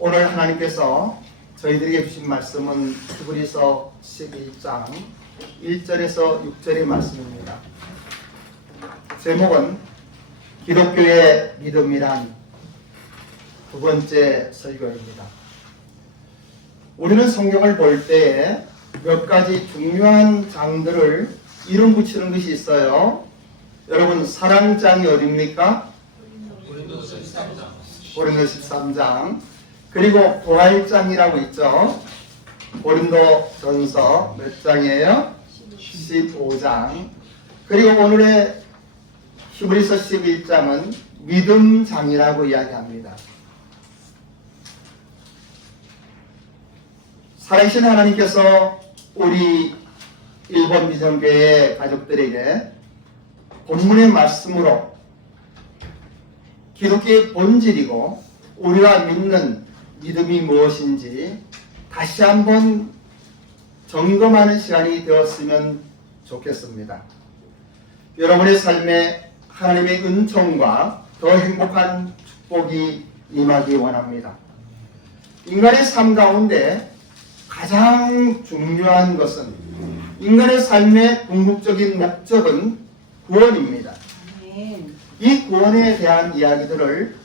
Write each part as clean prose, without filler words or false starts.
오늘 하나님께서 저희들에게 주신 말씀은 히브리서 12장 1절에서 6절의 말씀입니다. 제목은 기독교의 믿음이란 두 번째 설교입니다. 우리는 성경을 볼 때에 몇 가지 중요한 장들을 이름 붙이는 것이 있어요. 여러분, 사랑장이 어디입니까? 고린도 13장. 그리고 부활장이라고 있죠. 고린도 전서 몇 장이에요? 15장. 그리고 오늘의 히브리서 11장은 믿음장이라고 이야기합니다. 살아계신 하나님께서 우리 일본 비전교회 가족들에게 본문의 말씀으로 기독교의 본질이고 우리가 믿는 믿음이 무엇인지 다시 한번 점검하는 시간이 되었으면 좋겠습니다. 여러분의 삶에 하나님의 은총과 더 행복한 축복이 임하기 원합니다. 인간의 삶 가운데 가장 중요한 것은, 인간의 삶의 궁극적인 목적은 구원입니다. 이 구원에 대한 이야기들을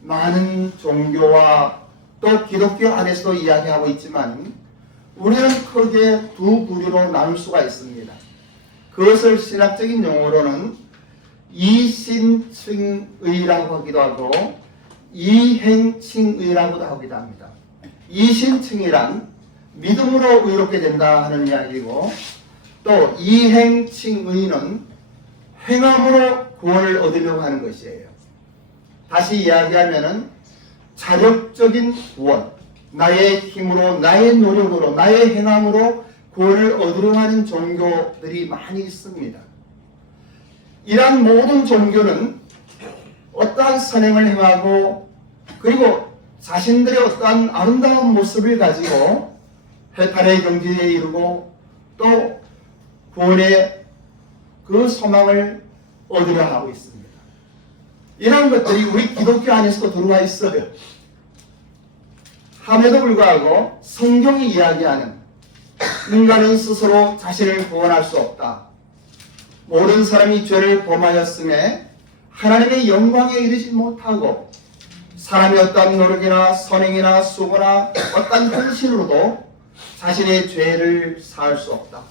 많은 종교와 또 기독교 안에서도 이야기하고 있지만 우리는 크게 두 부류로 나눌 수가 있습니다. 그것을 신학적인 용어로는 이신층의라고 하기도 하고 이행층의라고도 하기도 합니다. 이신층이란 믿음으로 의롭게 된다 하는 이야기고, 또 이행층의는 행함으로 구원을 얻으려고 하는 것이에요. 다시 이야기하면은 자력적인 구원, 나의 힘으로, 나의 노력으로, 나의 행함으로 구원을 얻으려고 하는 종교들이 많이 있습니다. 이러한 모든 종교는 어떠한 선행을 행하고 그리고 자신들의 어떠한 아름다운 모습을 가지고 해탈의 경지에 이르고 또 구원의 그 소망을 얻으려 하고 있습니다. 이런 것들이 우리 기독교 안에서도 들어와 있어요. 함에도 불구하고 성경이 이야기하는 인간은 스스로 자신을 구원할 수 없다. 모든 사람이 죄를 범하였음에 하나님의 영광에 이르지 못하고 사람이 어떠한 노력이나 선행이나 수고나 어떠한 헌신으로도 자신의 죄를 사할 수 없다.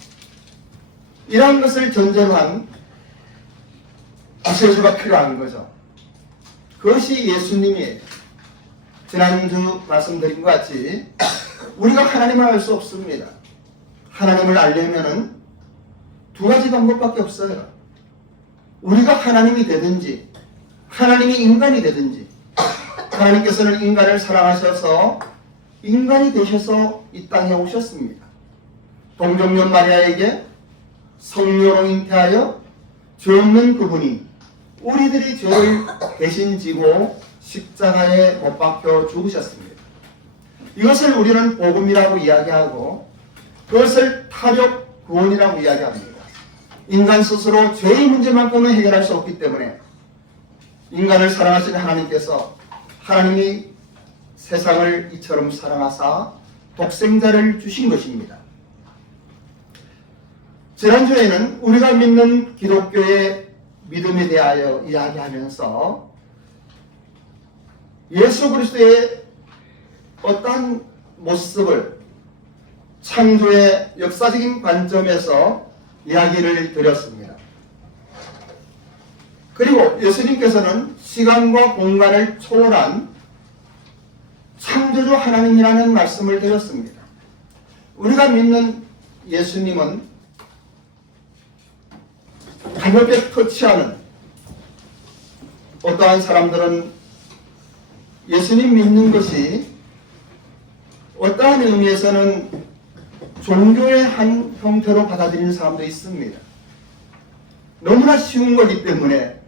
이러한 것을 전제로 한 구세주가 필요한 거죠. 그것이 예수님이에요. 지난주 말씀드린 것 같이 우리가 하나님을 알 수 없습니다. 하나님을 알려면은 두 가지 방법밖에 없어요. 우리가 하나님이 되든지 하나님이 인간이 되든지. 하나님께서는 인간을 사랑하셔서 인간이 되셔서 이 땅에 오셨습니다. 동정녀 마리아에게 성녀로 잉태하여 죄 없는 그분이 우리들이 죄를 대신 지고 십자가에 못 박혀 죽으셨습니다. 이것을 우리는 복음이라고 이야기하고 그것을 타협 구원이라고 이야기합니다. 인간 스스로 죄의 문제만큼은 해결할 수 없기 때문에 인간을 사랑하시는 하나님께서, 하나님이 세상을 이처럼 사랑하사 독생자를 주신 것입니다. 지난주에는 우리가 믿는 기독교의 믿음에 대하여 이야기하면서 예수 그리스도의 어떠한 모습을 창조의 역사적인 관점에서 이야기를 드렸습니다. 그리고 예수님께서는 시간과 공간을 초월한 창조주 하나님이라는 말씀을 드렸습니다. 우리가 믿는 예수님은 가볍게 터치하는, 어떠한 사람들은 예수님 믿는 것이 어떠한 의미에서는 종교의 한 형태로 받아들이는 사람도 있습니다. 너무나 쉬운 거기 때문에,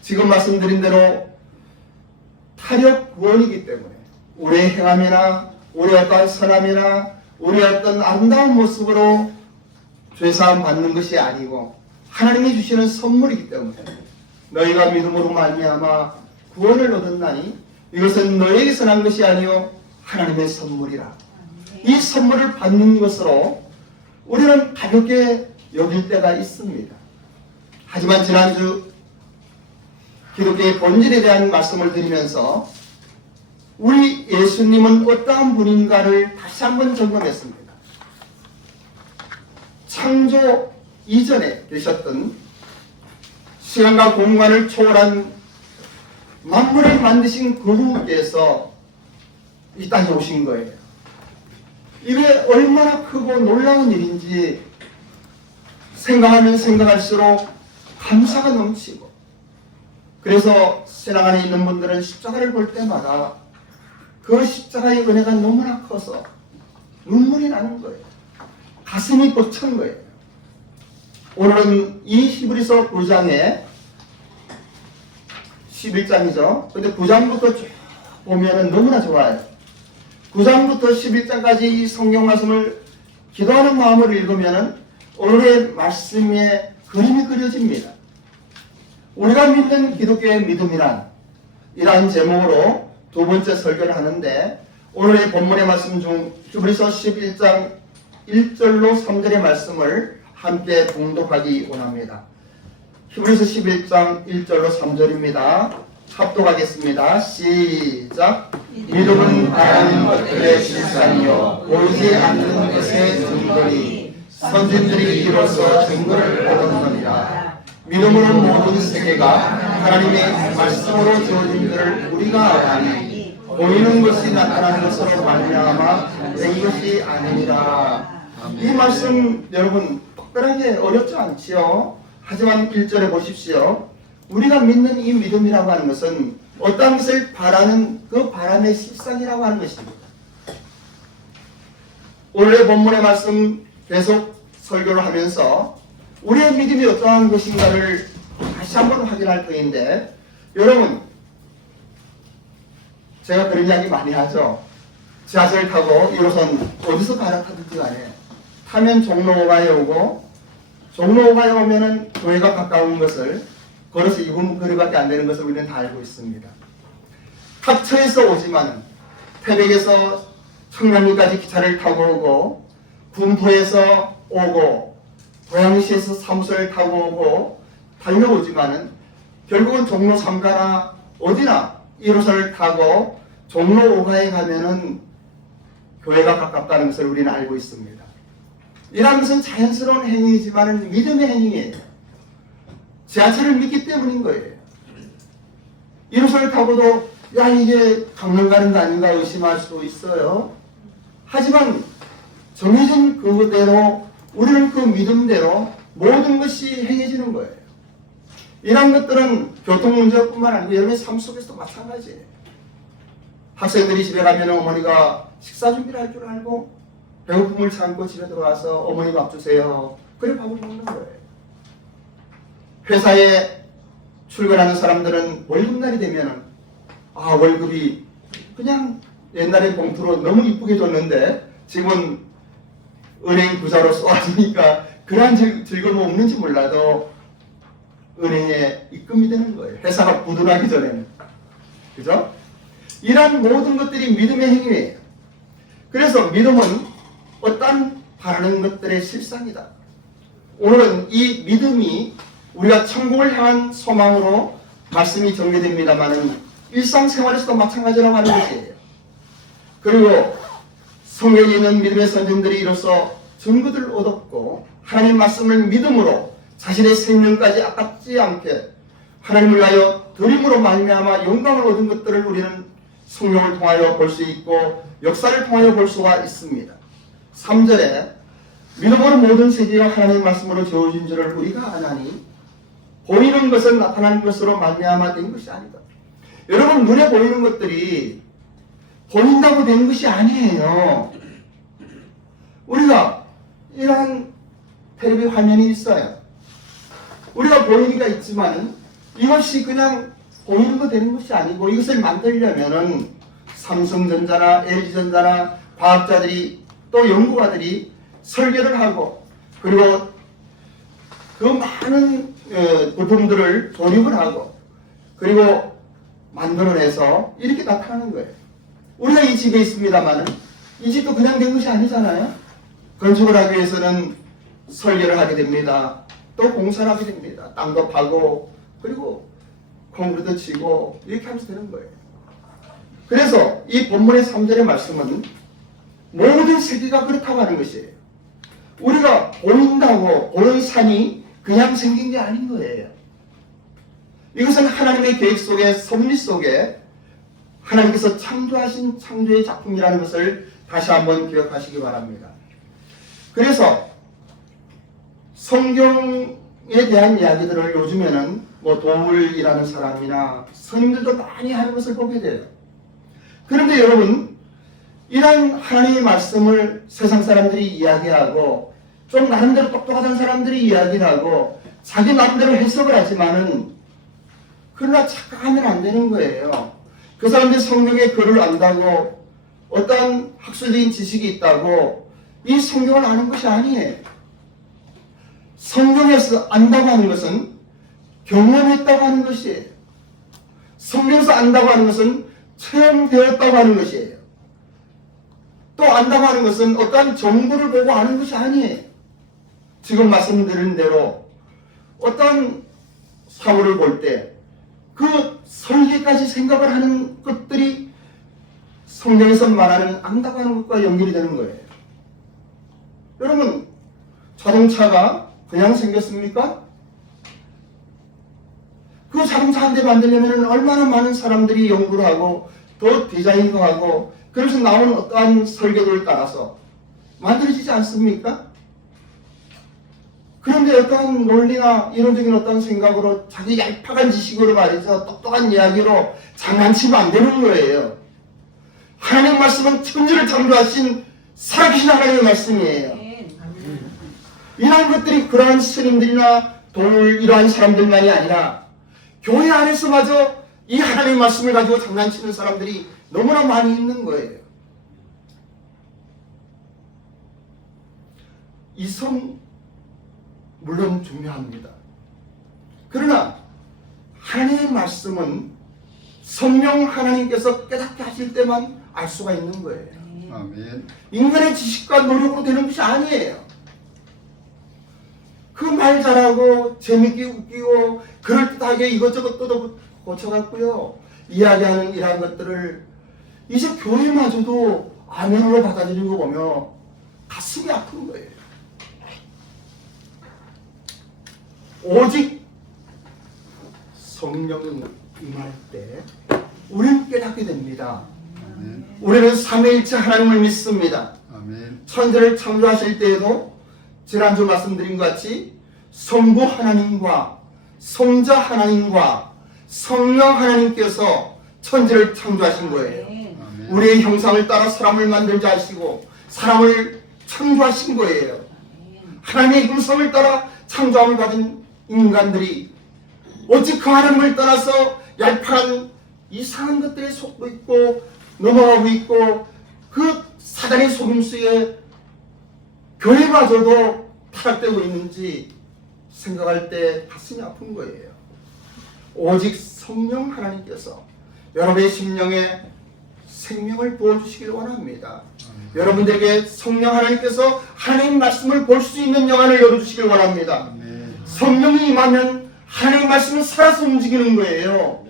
지금 말씀드린 대로 타협 구원이기 때문에 우리의 행함이나 우리의 어떠한 선함이나 우리의 어떤 아름다운 모습으로 죄사함 받는 것이 아니고 하나님이 주시는 선물이기 때문에 너희가 믿음으로 말미암아 구원을 얻었나니 이것은 너에게서 난 것이 아니요 하나님의 선물이라. 이 선물을 받는 것으로 우리는 가볍게 여길 때가 있습니다. 하지만 지난주 기독교의 본질에 대한 말씀을 드리면서 우리 예수님은 어떠한 분인가를 다시 한번 점검했습니다. 창조 이전에 계셨던 시간과 공간을 초월한 만물을 만드신 그분께서 이 땅에 오신 거예요. 이게 얼마나 크고 놀라운 일인지 생각하면 생각할수록 감사가 넘치고, 그래서 신앙 안에 있는 분들은 십자가를 볼 때마다 그 십자가의 은혜가 너무나 커서 눈물이 나는 거예요. 가슴이 벅찬 거예요. 오늘은 이 히브리서 9장에 11장이죠. 근데 9장부터 쭉 보면은 너무나 좋아요. 9장부터 11장까지 이 성경 말씀을 기도하는 마음을 읽으면은 오늘의 말씀에 그림이 그려집니다. 우리가 믿는 기독교의 믿음이란, 이러한 제목으로 두 번째 설교를 하는데, 오늘의 본문의 말씀 중 히브리서 11장 1절로 3절의 말씀을 함께 봉독하기 원합니다. 히브리서 11장 1절로 3절입니다. 합독하겠습니다. 시작. 믿음은 바라는 것들의 실상이요 보이지 않는 것의 증거니 선진들이 이로써 증거를 얻었느니라. 믿음으로 모든 세계가 하나님의 말씀으로 지어진 것을 우리가 아니 보이는 것이 나타나는 것으로 말미암아 된 것이 아니니라. 이 말씀 여러분 특별하게 어렵지 않지요? 하지만 1절에 보십시오. 우리가 믿는 이 믿음이라고 하는 것은 어떤 것을 바라는 그 바람의 실상이라고 하는 것입니다. 오늘의 본문의 말씀 계속 설교를 하면서 우리의 믿음이 어떠한 것인가를 다시 한번 확인할 터인데, 여러분 제가 그런 이야기 많이 하죠. 지하철 타고 1호선 어디서 갈아타든지 간에 타면 종로가에 오고, 종로가에 오면은 교회가 가까운 것을 걸어서 2분 거리밖에 안 되는 것을 우리는 다 알고 있습니다. 합천에서 오지만 태백에서 청량리까지 기차를 타고 오고, 군포에서 오고, 고양시에서 사무소를 타고 오고 달려오지만은 결국은 종로 3가나 어디나 1호선을 타고 종로 5가에 가면은 교회가 가깝다는 것을 우리는 알고 있습니다. 이런 것은 자연스러운 행위이지만 믿음의 행위예요. 지하철을 믿기 때문인 거예요. 1호선을 타고도 야 이게 강릉 가는 거 아닌가 의심할 수도 있어요. 하지만 정해진 그대로 우리는 그 믿음대로 모든 것이 행해지는 거예요. 이런 것들은 교통 문제뿐만 아니고 여러분의 삶 속에서도 마찬가지예요. 학생들이 집에 가면 어머니가 식사 준비를 할 줄 알고 배고픔을 참고 집에 들어와서 어머니 밥 주세요. 그래 밥을 먹는 거예요. 회사에 출근하는 사람들은 월급날이 되면은 월급이 그냥 옛날에 봉투로 너무 이쁘게 줬는데 지금은 은행 부자로 쏘아주니까 그러한 즐거움이 없는지 몰라도 은행에 입금이 되는 거예요. 회사가 부도나기 전에는. 그죠? 이러한 모든 것들이 믿음의 행위예요. 그래서 믿음은 어떤 바라는 것들의 실상이다. 오늘은 이 믿음이 우리가 천국을 향한 소망으로 말씀이 전개됩니다만은 일상생활에서도 마찬가지라고 하는 것이에요. 그리고 성경에 있는 믿음의 선진들이 이로써 증거들을 얻었고 하나님 말씀을 믿음으로 자신의 생명까지 아깝지 않게 하나님을 위하여 드림으로 말미암아 영광을 얻은 것들을 우리는 성경을 통하여 볼 수 있고 역사를 통하여 볼 수가 있습니다. 3절에 믿음으로 모든 세계가 하나님의 말씀으로 지어진 줄을 우리가 아나니 보이는 것은 나타나는 것으로 말미암아 된 것이 아니다. 여러분 눈에 보이는 것들이 보인다고 된 것이 아니에요. 우리가 이러한 텔레비 화면이 있어요. 우리가 보이기가 있지만 이것이 그냥 보이는 거 되는 것이 아니고 이것을 만들려면은 삼성전자나 LG전자나 과학자들이 또 연구가들이 설계를 하고 그리고 그 많은 부품들을 조립을 하고 그리고 만들어내서 이렇게 나타나는 거예요. 우리가 이 집에 있습니다만 이 집도 그냥 된 것이 아니잖아요. 건축을 하기 위해서는 설계를 하게 됩니다. 또 공사를 하게 됩니다. 땅도 파고 그리고 콘크리트 치고 이렇게 하면서 되는 거예요. 그래서 이 본문의 3절의 말씀은 모든 세계가 그렇다고 하는 것이에요. 우리가 보인다고 보는 산이 그냥 생긴 게 아닌 거예요. 이것은 하나님의 계획 속에, 섭리 속에 하나님께서 창조하신 창조의 작품이라는 것을 다시 한번 기억하시기 바랍니다. 그래서 성경에 대한 이야기들을 요즘에는 뭐 도울이라는 사람이나 스님들도 많이 하는 것을 보게 돼요. 그런데 여러분, 이런 하나님의 말씀을 세상 사람들이 이야기하고 좀 나름대로 똑똑하던 사람들이 이야기를 하고 자기 마음대로 해석을 하지만은 그러나 착각하면 안 되는 거예요. 그 사람들이 성경의 글을 안다고 어떤 학술적인 지식이 있다고 이 성경을 아는 것이 아니에요. 성경에서 안다고 하는 것은 경험했다고 하는 것이에요. 성경에서 안다고 하는 것은 체험되었다고 하는 것이에요. 또 안다고 하는 것은 어떠한 정보를 보고 아는 것이 아니에요. 지금 말씀드린 대로 어떤 사물을 볼 때 그 설계까지 생각을 하는 것들이 성경에서 말하는 안다고 하는 것과 연결이 되는 거예요. 여러분, 자동차가 그냥 생겼습니까? 그 자동차 한 대 만들려면 얼마나 많은 사람들이 연구를 하고 또 디자인도 하고 그래서 나오는 어떠한 설계도를 따라서 만들어지지 않습니까? 그런데 어떠한 논리나 이론적인 어떤 생각으로 자기 얄팍한 지식으로 말이죠. 똑똑한 이야기로 장난치면 안 되는 거예요. 하나님 말씀은 천지를 창조하신 살아계신 하나님의 말씀이에요. 이런 것들이 그러한 스님들이나 도울 이러한 사람들만이 아니라 교회 안에서마저 이 하나님의 말씀을 가지고 장난치는 사람들이 너무나 많이 있는 거예요. 이성 물론 중요합니다. 그러나 하나님의 말씀은 성령 하나님께서 깨닫게 하실 때만 알 수가 있는 거예요. 아멘. 인간의 지식과 노력으로 되는 것이 아니에요. 그 말 잘하고 재밌게 웃기고 그럴듯하게 이것저것 뜯어 고쳐갖고요 이야기하는 이러한 것들을 이제 교회마저도 아멘으로 받아들이는 거 보면 가슴이 아픈 거예요. 오직 성령이 임할 때 우리는 깨닫게 됩니다. 아멘. 우리는 삼위일체 하나님을 믿습니다. 아멘. 천지를 창조하실 때에도 지난주 말씀드린 것 같이 성부 하나님과 성자 하나님과 성령 하나님께서 천지를 창조하신 거예요. 아멘. 우리의 형상을 따라 사람을 만들자 하시고 사람을 창조하신 거예요. 하나님의 형상을 따라 창조함을 받은 인간들이 어찌 그 하나님을 떠나서 얄팍한 이상한 것들에 속고 있고 넘어가고 있고 그 사단의 속임수에 교회마저도 타락되고 있는지 생각할 때 가슴이 아픈 거예요. 오직 성령 하나님께서 여러분의 심령에 생명을 부어주시길 원합니다. 여러분들에게 성령 하나님께서 하나님 말씀을 볼 수 있는 영안을 열어주시길 원합니다. 성령이 임하면 하나님 말씀은 살아서 움직이는 거예요.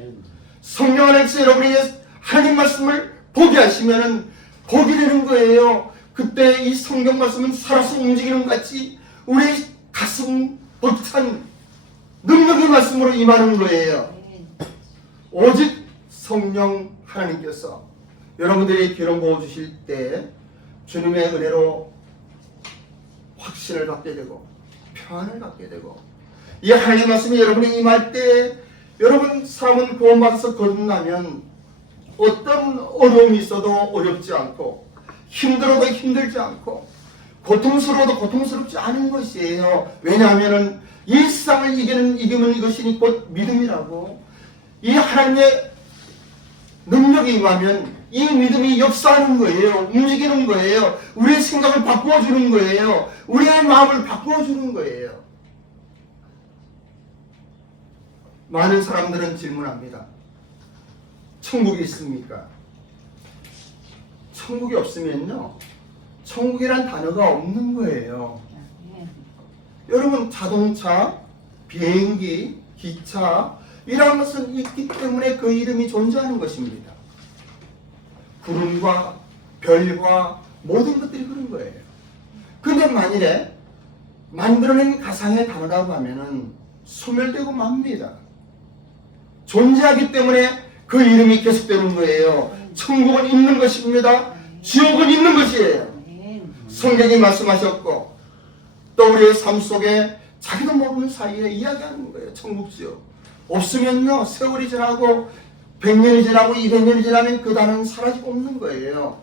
성령 안에서 여러분이 하나님 말씀을 보게 하시면 보게 되는 거예요. 그때 이 성경 말씀은 살아서 움직이는 것 같이 우리 가슴 벅찬 능력의 말씀으로 임하는 거예요. 오직 성령 하나님께서 여러분들의 귀를 부어주실 때 주님의 은혜로 확신을 갖게 되고 평안을 갖게 되고 이 하나님의 말씀이 여러분이 임할 때 여러분 사람은 구원받아서 거듭나면 어떤 어려움이 있어도 어렵지 않고 힘들어도 힘들지 않고 고통스러워도 고통스럽지 않은 것이에요. 왜냐하면 이 세상을 이기면 이것이니 곧 믿음이라고. 이 하나님의 능력이 임하면 이 믿음이 역사하는 거예요. 움직이는 거예요. 우리의 생각을 바꾸어 주는 거예요. 우리의 마음을 바꾸어 주는 거예요. 많은 사람들은 질문합니다. 천국이 있습니까? 천국이 없으면요, 천국이란 단어가 없는 거예요. 여러분, 자동차, 비행기, 기차 이런 것은 있기 때문에 그 이름이 존재하는 것입니다. 구름과 별과 모든 것들이 그런 거예요. 근데 만일에 만들어낸 가상의 단어라고 하면은 소멸되고 맙니다. 존재하기 때문에 그 이름이 계속되는 거예요. 천국은 있는 것입니다. 지옥은 있는 것이에요. 성경이 말씀하셨고 또 우리의 삶 속에 자기도 모르는 사이에 이야기하는 거예요. 천국 지옥 없으면요, 세월이 지나고 100년이 지나고 200년이 지나면 그 단어는 사라지고 없는 거예요.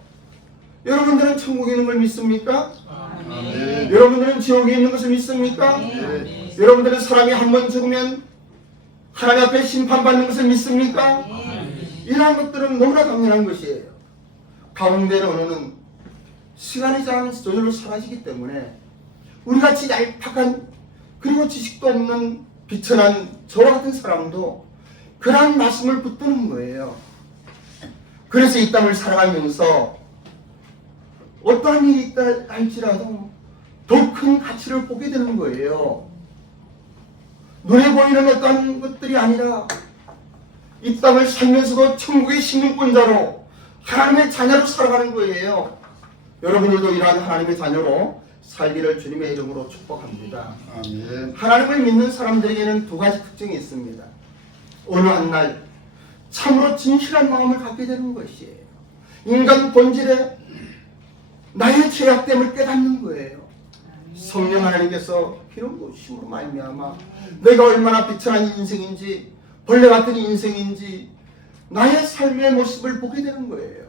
여러분들은 천국에 있는 걸 믿습니까? 아멘. 여러분들은 지옥에 있는 것을 믿습니까? 네. 여러분들은 사람이 한 번 죽으면 하나님 앞에 심판받는 것을 믿습니까? 이러한 것들은 너무나 당연한 것이에요. 가운데는 어느는 시간이 지나면서 저절로 사라지기 때문에 우리같이 얄팍한 그리고 지식도 없는 비천한 저와 같은 사람도 그러한 말씀을 붙드는 거예요. 그래서 이 땅을 살아가면서 어떠한 일이 있다 할지라도 더 큰 가치를 보게 되는 거예요. 눈에 보이는 어떠한 것들이 아니라 이 땅을 살면서도 천국의 시민권자로 하나님의 자녀로 살아가는 거예요. 여러분들도 이러한 하나님의 자녀로 살기를 주님의 이름으로 축복합니다. 아멘. 하나님을 믿는 사람들에게는 두 가지 특징이 있습니다. 어느 한 날 참으로 진실한 마음을 갖게 되는 것이에요. 인간 본질에 나의 죄악됨을 깨닫는 거예요. 성령 하나님께서 이런 것심으로 말미암아 내가 얼마나 비천한 인생인지, 벌레 같은 인생인지 나의 삶의 모습을 보게 되는 거예요.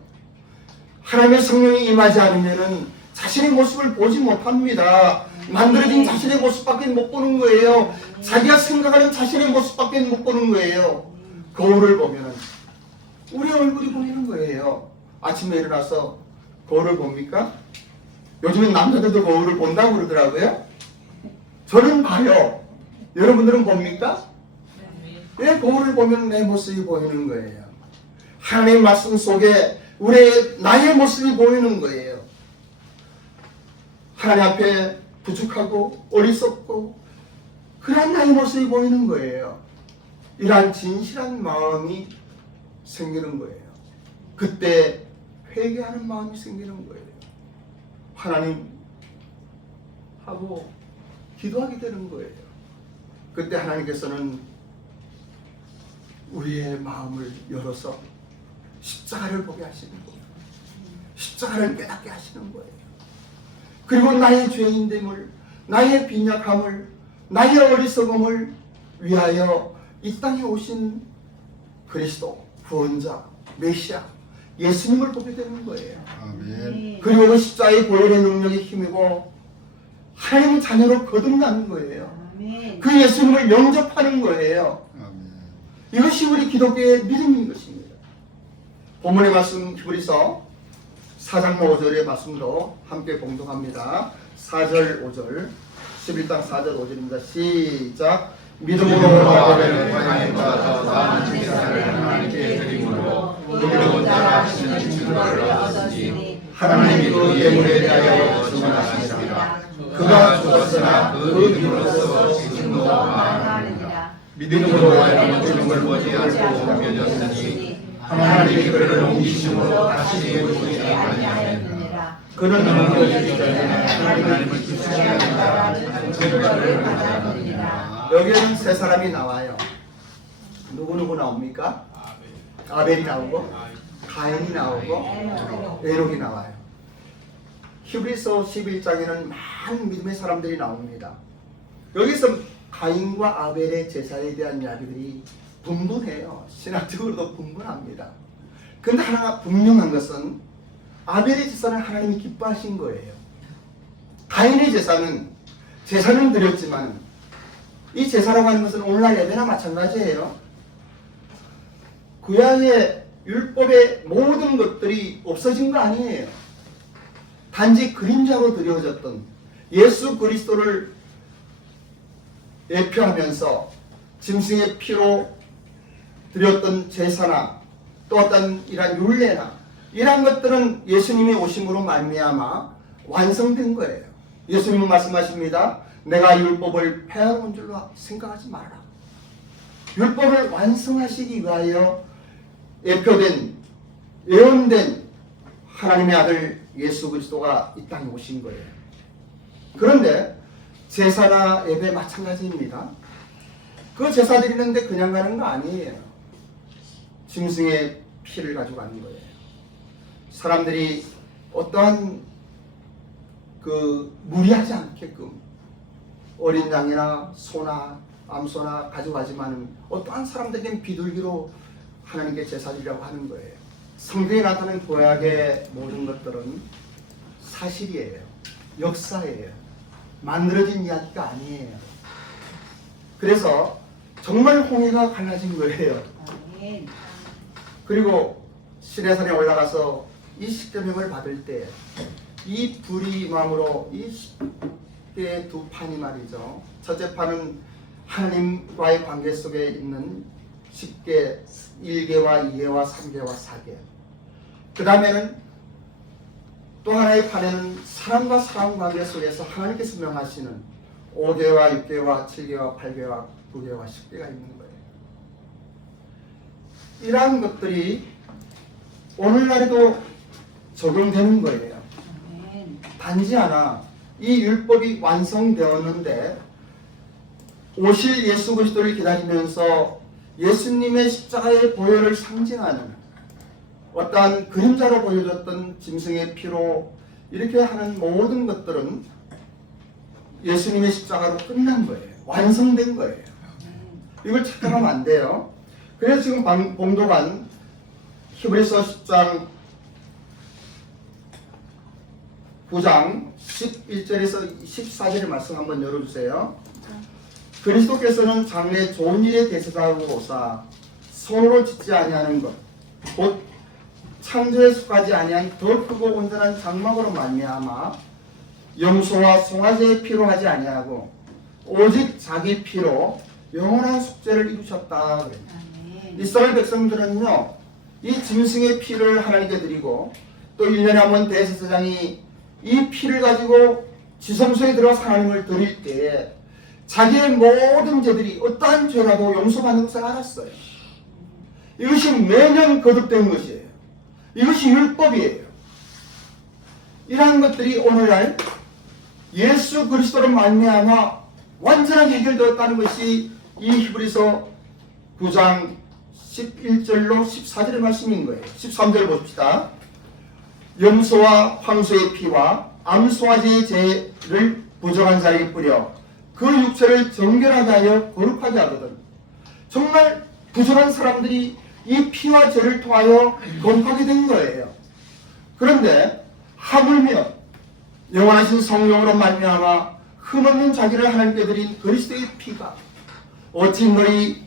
하나님의 성령이 임하지 않으면은 자신의 모습을 보지 못합니다. 만들어진 자신의 모습밖에 못 보는 거예요. 자기가 생각하는 자신의 모습밖에 못 보는 거예요. 거울을 보면은 우리 얼굴이 보이는 거예요. 아침에 일어나서 거울을 봅니까? 요즘엔 남자들도 거울을 본다고 그러더라고요. 저는 봐요. 여러분들은 봅니까? 왜 거울을 보면 내 모습이 보이는 거예요. 하나님의 말씀 속에 우리의 나의 모습이 보이는 거예요. 하나님 앞에 부족하고 어리석고 그런 나의 모습이 보이는 거예요. 이러한 진실한 마음이 생기는 거예요. 그때 회개하는 마음이 생기는 거예요. 하나님 하고 기도하게 되는 거예요. 그때 하나님께서는 우리의 마음을 열어서 십자가를 보게 하시는 거예요. 십자가를 깨닫게 하시는 거예요. 그리고 나의 죄인됨을, 나의 빈약함을, 나의 어리석음을 위하여 이 땅에 오신 그리스도, 구원자, 메시아, 예수님을 보게 되는 거예요. 아멘. 그리고 그 십자가의 보혈의 능력에 힘입어 하나님의 자녀로 거듭나는 거예요. 그 예수님을 영접하는 거예요. 아멘. 이것이 우리 기독교의 믿음인 것입니다. 본문의 말씀 히브리서 4장 5절의 말씀도 함께 공동합니다. 4절 5절 11장 4절 5절입니다. 시작. 믿음으로 아벨은 하나님과 더 나은 제사를 하나님께 드림으로 의로운 자라 하시는 증거를 얻었으니 하나님이 그 예물에 대하여 주문하시니라. 그가 죽었으나 그 믿음으로써 지금도 말하느니라. 믿음으로 하여금 죽음을 보지 않고 옮겨졌으니 하나님이 그를 옮기심으로 다시 보지 아니하였느니라. 그는 옮겨지기 전에 하나님을 기쁘시하는 자라는 증거를 받았느니라. 여기에는 세 사람이 나와요. 누구 나옵니까? 아벨이 나오고 가인이 나오고 에녹이 나와요. 히브리서 11장에는 많은 믿음의 사람들이 나옵니다. 여기서 가인과 아벨의 제사에 대한 이야기들이 분분해요. 신학적으로도 분분합니다. 그런데 하나가 분명한 것은 아벨의 제사는 하나님이 기뻐하신 거예요. 가인의 제사는 드렸지만 이 제사라고 하는 것은 오늘날 예배나 마찬가지예요. 구약의 율법의 모든 것들이 없어진 거 아니에요. 단지 그림자로 드려졌던 예수 그리스도를 예표하면서 짐승의 피로 드렸던 제사나 또 어떤 이러한 율례나 이러한 것들은 예수님이 오심으로 말미암아 완성된 거예요. 예수님은 말씀하십니다. 내가 율법을 폐하는 줄로 생각하지 마라. 율법을 완성하시기 위하여 예표된 예언된 하나님의 아들 예수 그리스도가 이 땅에 오신 거예요. 그런데 제사나 예배 마찬가지입니다. 그 제사 드리는데 그냥 가는 거 아니에요. 짐승의 피를 가지고 가는 거예요. 사람들이 어떠한 무리하지 않게끔 어린 양이나 소나 암소나 가져가지만은 어떠한 사람들에겐 비둘기로 하나님께 제사 드리라고 하는 거예요. 성경에 나타난 구약의 모든 것들은 사실이에요. 역사예요. 만들어진 이야기가 아니에요. 그래서 정말 홍해가 갈라진 거예요. 그리고 시내산에 올라가서 이 십계명을 받을 때 이 불임함으로 이 십계의 두 판이 말이죠. 첫째 판은 하나님과의 관계 속에 있는 10개, 1개와 2개와 3개와 4개. 그 다음에는 또 하나의 판에는 사람과 사람 관계 속에서 하나님께서 명하시는 5개와 6개와 7개와 8개와 9개와 10개가 있는 거예요. 이러한 것들이 오늘날에도 적용되는 거예요. 단지 하나 이 율법이 완성되었는데 오실 예수 그리스도를 기다리면서 예수님의 십자가의 보혈을 상징하는 어떠한 그림자로 보여줬던 짐승의 피로 이렇게 하는 모든 것들은 예수님의 십자가로 끝난 거예요. 완성된 거예요. 이걸 착각하면 안 돼요. 그래서 지금 봉독한 히브리서 10장 9장 11절에서 14절의 말씀 한번 열어주세요. 그리스도께서는 장래 좋은 일에 대세자로 오사 손으로 짓지 아니하는 것 곧 창조에 속하지 아니한 더 크고 온전한 장막으로 말미암아 염소와 송아지의 피로 하지 아니하고 오직 자기 피로 영원한 숙제를 이루셨다. 이스라엘 백성들은요 이 짐승의 피를 하나님께 드리고 또 1년에 한 번 대제사장이 이 피를 가지고 지성소에 들어가서 하나님을 드릴 때에 자기의 모든 죄들이 어떠한 죄라도 용서받는 것을 알았어요. 이것이 매년 거듭된 것이에요. 이것이 율법이에요. 이러한 것들이 오늘날 예수 그리스도로 말미암아 완전하게 해결되었다는 것이 이 히브리서 9장 11절로 14절의 말씀인 거예요. 13절 보십시다. 염소와 황소의 피와 암송아지의 죄를 부정한 자에게 뿌려 그 육체를 정결하게 하여 거룩하게 하거든. 정말 부정한 사람들이 이 피와 죄를 통하여 거룩하게 된 거예요. 그런데 하물며 영원하신 성령으로 말미암아 흠없는 자기를 하나님께 드린 그리스도의 피가 어찌 너희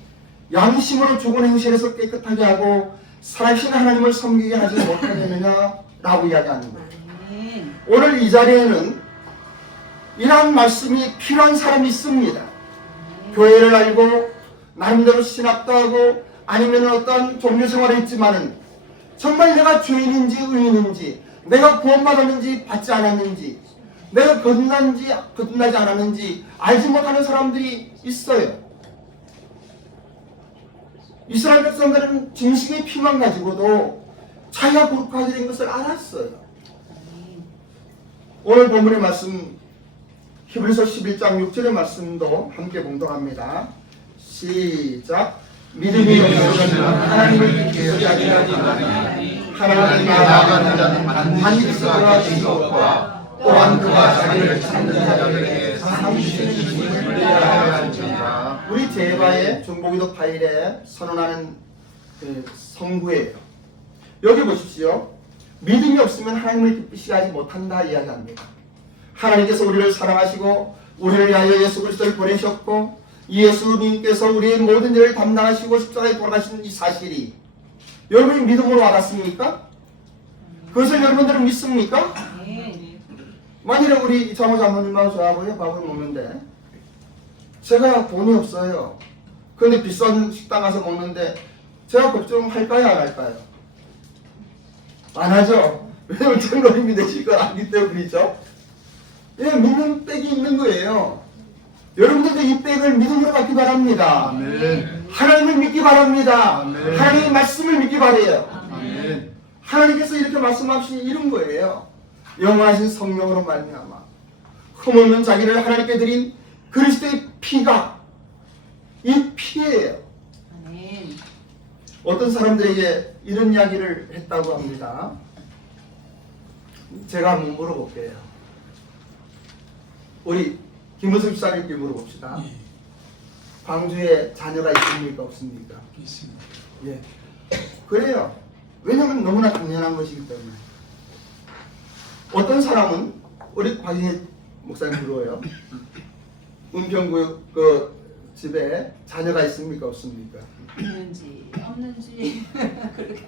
양심으로 죽은 행실에서 깨끗하게 하고 살아계신 하나님을 섬기게 하지 못하겠느냐 라고 이야기하는 거예요. 오늘 이 자리에는 이러한 말씀이 필요한 사람이 있습니다. 교회를 알고 나름대로 신학도 하고 아니면 어떤 종교 생활을 했지만은 정말 내가 죄인인지 의인인지 내가 구원받았는지 받지 않았는지 내가 거듭난지 거듭나지 않았는지 알지 못하는 사람들이 있어요. 이스라엘 백성들은 짐승의 피만 가지고도 자기가 거룩하게 된 것을 알았어요. 오늘 본문의 말씀 히브리서 11장 6절의 말씀도 함께 봉독합니다. 시작. 믿음이 없으면 하나님을 믿게 하지 아니하니 하나님께 나아가는 자는 반드시 그가 지옥과 또한 그가 자기를 찾는 자들에게 상 주시는 주님을 믿어야 할지니라. 우리 제바의 중보기도 파일에 선언하는 성구예요. 여기 보십시오. 믿음이 없으면 하나님을 기쁘시게 하지 못한다 이야기합니다. 하나님께서 우리를 사랑하시고 우리를 위하여 예수 그리스도를 보내셨고 이 예수님께서 우리의 모든 일을 담당하시고 십자가에 돌아가신 이 사실이 여러분이 믿음으로 알았습니까? 그것을 여러분들은 믿습니까? 만일에 우리 장호 장모님하고 저하고요 밥을 먹는데 제가 돈이 없어요. 그런데 비싼 식당 가서 먹는데 제가 걱정할까요 안 할까요? 안 하죠. 왜냐면 정말 믿으실 걸 알기 때문이죠. 예, 믿는 백이 있는 거예요. 여러분들도 이 백을 믿음으로 갖기 바랍니다. 아멘. 하나님을 믿기 바랍니다. 아멘. 하나님의 말씀을 믿기 바래요. 아멘. 하나님께서 이렇게 말씀하시니 이런 거예요. 영원하신 성령으로 말미암아 흠없는 자기를 하나님께 드린 그리스도의 피가 이 피예요. 아멘. 어떤 사람들에게 이런 이야기를 했다고 합니다. 제가 한번 물어볼게요. 우리 김은숙 집사님께 물어봅시다. 광주에 자녀가 있습니까? 없습니까? 있습니다. 예. 그래요. 왜냐하면 너무나 당연한 것이기 때문에. 어떤 사람은 우리 광희 목사님 물어요. 은평구 그 집에 자녀가 있습니까? 없습니까? 있는지 없는지 그렇게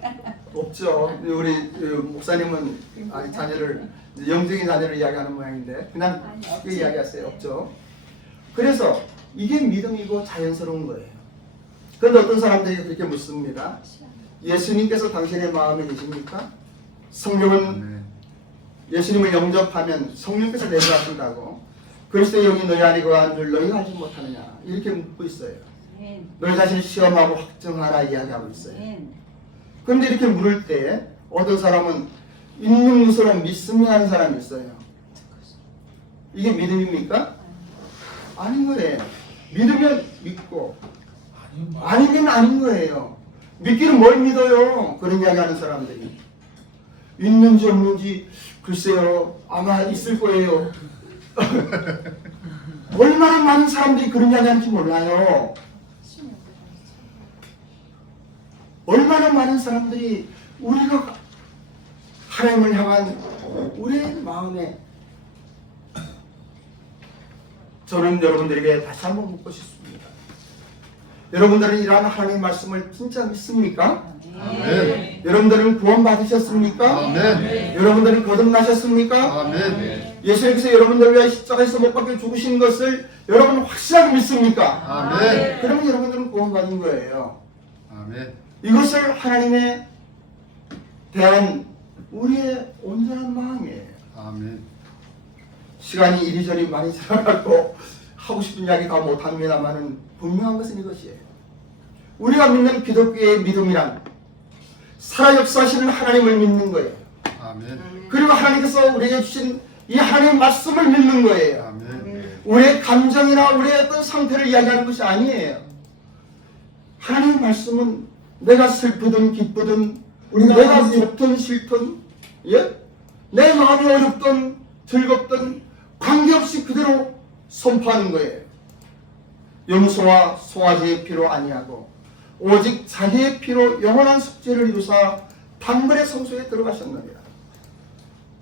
없죠. 우리 그 목사님은 아직 자녀를 이제 영적인 자녀를 이야기하는 모양인데 그냥 아니, 쉽게 없지. 이야기하세요. 없죠. 그래서 이게 믿음이고 자연스러운 거예요. 그런데 어떤 사람들이 그렇게 묻습니다. 예수님께서 당신의 마음에 계십니까? 성령은 아멘. 예수님을 영접하면 성령께서 내주하신다고. 그리스도의 영이 너희 안에 거한 줄 너희가 알지 못하느냐 이렇게 묻고 있어요. 아멘. 너희 자신을 시험하고 확정하라 이야기하고 있어요. 아멘. 그런데 이렇게 물을 때 어떤 사람은 있는 것으로 믿음이 하는 사람이 있어요. 이게 믿음입니까? 아닌 거예요. 믿으면 믿고 아니요, 아니면 아닌 거예요. 믿기는 뭘 믿어요? 그런 이야기 하는 사람들이. 있는지 없는지 글쎄요 아마 있을 거예요. 얼마나 많은 사람들이 그런 이야기 하는지 몰라요. 얼마나 많은 사람들이 우리가 하나님을 향한 우리의 마음에 저는 여러분들에게 다시 한번 묻고 싶습니다. 여러분들은 이러한 하나님의 말씀을 진짜 믿습니까? 아멘. 여러분들은 구원 받으셨습니까? 아멘. 여러분들은 거듭나셨습니까? 아멘. 예수님께서 여러분들을 위하여 십자가에서 못 박혀 죽으신 것을 여러분 확실하게 믿습니까? 아멘. 그러면 여러분들은 구원받은 거예요. 아멘. 이것을 하나님에 대한 우리의 온전한 마음이에요. 아멘. 시간이 이리저리 많이 지나가고 하고 싶은 이야기 다 못합니다만은 분명한 것은 이것이에요. 우리가 믿는 기독교의 믿음이란 살아 역사하시는 하나님을 믿는 거예요. 아멘. 그리고 하나님께서 우리에게 주신 이 하나님의 말씀을 믿는 거예요. 아멘. 우리의 감정이나 우리의 어떤 상태를 이야기하는 것이 아니에요. 하나님의 말씀은 내가 슬프든 기쁘든 내가 좋든 싫든 예? 내 마음이 어렵든 즐겁든 관계없이 그대로 선포하는 거예요. 염소와 송아지의 피로 아니하고 오직 자기의 피로 영원한 속죄를 이루사 단번에 성소에 들어가셨느니라.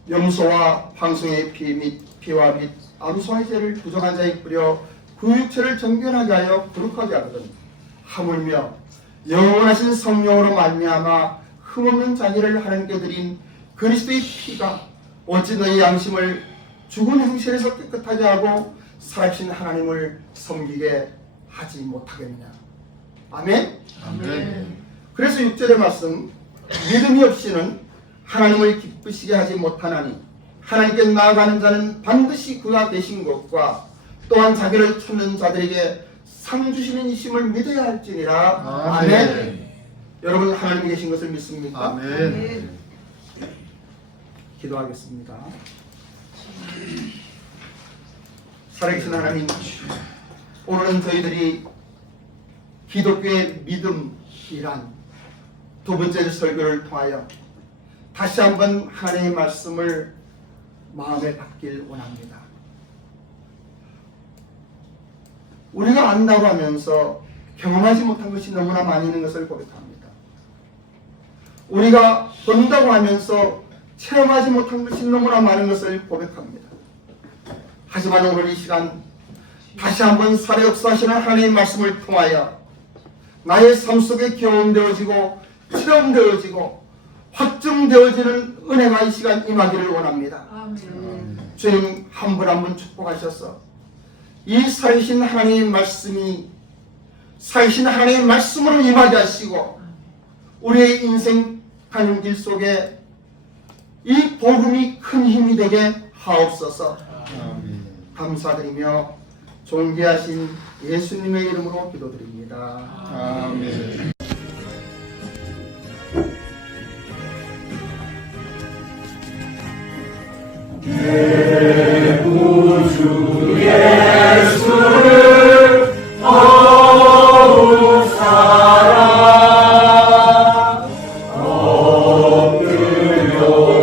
염소와 황송의 피 및 피와 및 암송의 죄를 부정한 자에 뿌려 그 육체를 정결하게 하여 거룩하게 하거든. 하물며 영원하신 성령으로 말미암아 흠없는 자기를 하나님께 드린 그리스도의 피가 어찌 너희 양심을 죽은 행실에서 깨끗하게 하고 살아계신 하나님을 섬기게 하지 못하겠느냐. 아멘. 아멘. 그래서 6절의 말씀 믿음이 없이는 하나님을 기쁘시게 하지 못하나니 하나님께 나아가는 자는 반드시 그가 계신 것과 또한 자기를 찾는 자들에게 상 주시는 이심을 믿어야 할지니라. 아멘. 여러분 하나님이 계신 것을 믿습니까? 아멘. 기도하겠습니다. 살아계신 하나님, 오늘은 저희들이 기독교의 믿음이란 두 번째 설교를 통하여 다시 한번 하나님의 말씀을 마음에 받길 원합니다. 우리가 안다고 하면서 경험하지 못한 것이 너무나 많이 있는 것을 고백합니다. 우리가 본다고 하면서 체험하지 못한 것이 너무나 많은 것을 고백합니다. 하지만 오늘 이 시간 다시 한번 살아 역사하시는 하나님의 말씀을 통하여 나의 삶 속에 경험되어지고 체험되어지고 확증되어지는 은혜가 이 시간 임하기를 원합니다. 주님 한 분 한 분 축복하셔서 이 살신 하나님의 말씀이 살신 하나님의 말씀으로 임하게 하시고 우리의 인생 가는 길 속에 이 복음이 큰 힘이 되게 하옵소서. 아멘. 감사드리며 존귀하신 예수님의 이름으로 기도드립니다. 아멘. 내 구주 예수를 더욱 사랑 엎드려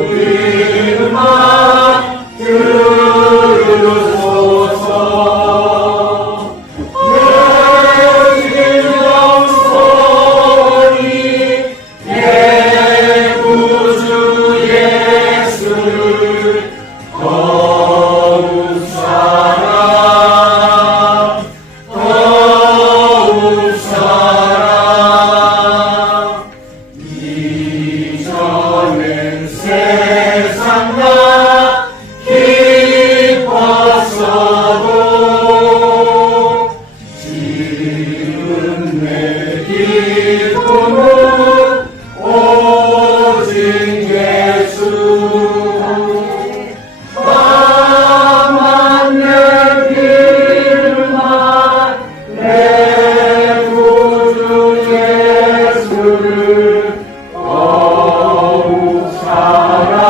믿음만 들으소서 내 진정성이 내 구주 예수를 더욱 사랑 더욱 사랑 이전엔 세상과 기뻤어도 지금 내 기쁨은 오직 예수 나만 내 믿음만 내 구주 예수를 더욱 사랑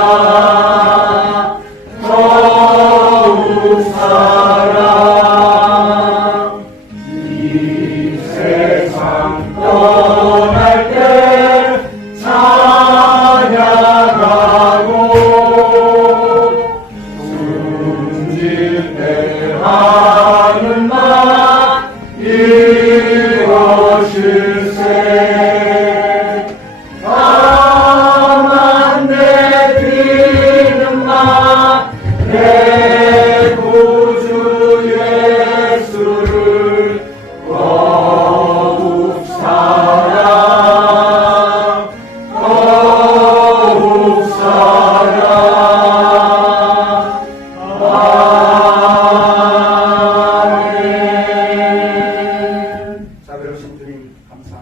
더욱 사랑 이 세상 떠날 때 찬양하고 숨질 때 하는 말 이것일세 다만 내 믿음만 내 구주 예수를 더욱 사랑 더욱 사랑